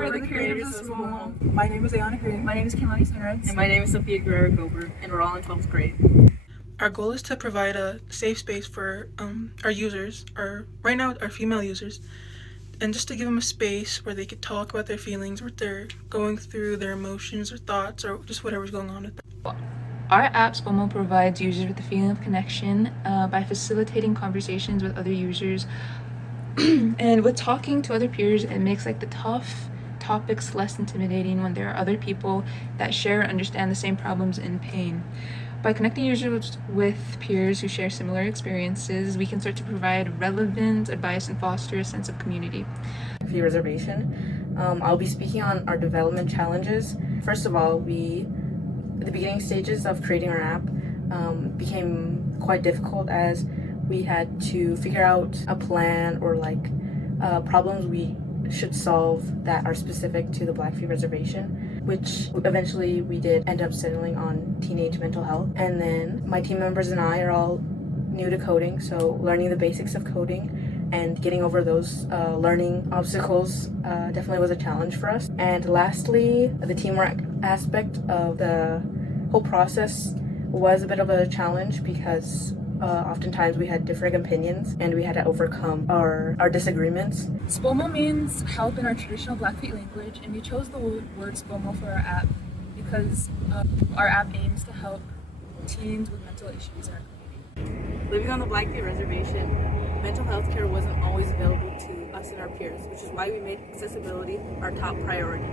we're the creators of Sspommo. My name is Ayana Green. My name is Kimani Sunreds. And my name is Sophia Guerrero-Gober, and we're all in 12th grade. Our goal is to provide a safe space for our users, right now our female users, and just to give them a space where they could talk about their feelings, what they're going through, their emotions or thoughts, or just whatever's going on with them. Our app Sspommo provides users with a feeling of connection by facilitating conversations with other users and with talking to other peers. It makes the tough topics less intimidating when there are other people that share and understand the same problems and pain. By connecting users with peers who share similar experiences, we can start to provide relevant advice and foster a sense of community. Fee reservation. I'll be speaking on our development challenges. First of all, the beginning stages of creating our app became quite difficult as we had to figure out a plan or problems we should solve that are specific to the Black Fee reservation, which eventually we did end up settling on teenage mental health. And then my team members and I are all new to coding, so learning the basics of coding and getting over those learning obstacles definitely was a challenge for us. And lastly, the teamwork aspect of the whole process was a bit of a challenge because oftentimes we had different opinions and we had to overcome our disagreements. Sspommo means help in our traditional Blackfeet language, and we chose the word Sspommo for our app because our app aims to help teens with mental issues in our community. Living on the Black Fee reservation, mental health care wasn't always available to us and our peers, which is why we made accessibility our top priority.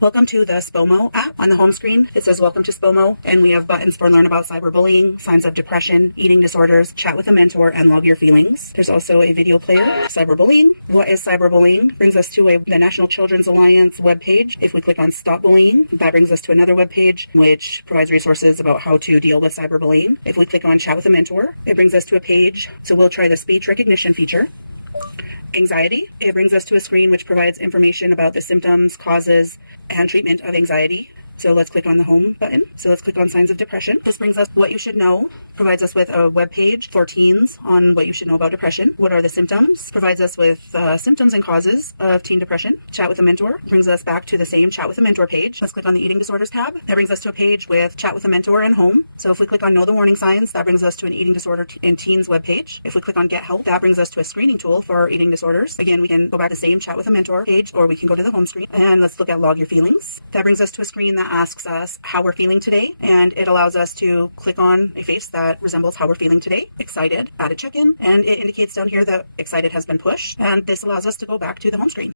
Welcome to the Sspommo app. On the home screen, it says Welcome to Sspommo, and we have buttons for Learn About Cyberbullying, Signs of Depression, Eating Disorders, Chat with a Mentor, and Log Your Feelings. There's also a video player. Cyberbullying. What is cyberbullying? Brings us to the National Children's Alliance webpage. If we click on Stop Bullying, that brings us to another webpage which provides resources about how to deal with cyberbullying. If we click on Chat with a Mentor, it brings us to a page. So we'll try the speech recognition feature. Anxiety. It brings us to a screen which provides information about the symptoms, causes, and treatment of anxiety. So let's click on the home button. So let's click on signs of depression. This brings us what you should know, provides us with a web page for teens on what you should know about depression. What are the symptoms? Provides us with symptoms and causes of teen depression. Chat with a mentor brings us back to the same chat with a mentor page. Let's click on the eating disorders tab. That brings us to a page with chat with a mentor and home. So if we click on know the warning signs, that brings us to an eating disorder in teens web page. If we click on get help, that brings us to a screening tool for our eating disorders. Again, we can go back to the same chat with a mentor page, or we can go to the home screen and let's look at log your feelings. That brings us to a screen that asks us how we're feeling today, and it allows us to click on a face that resembles how we're feeling today. Excited, add a check-in, and it indicates down here that excited has been pushed, and this allows us to go back to the home screen.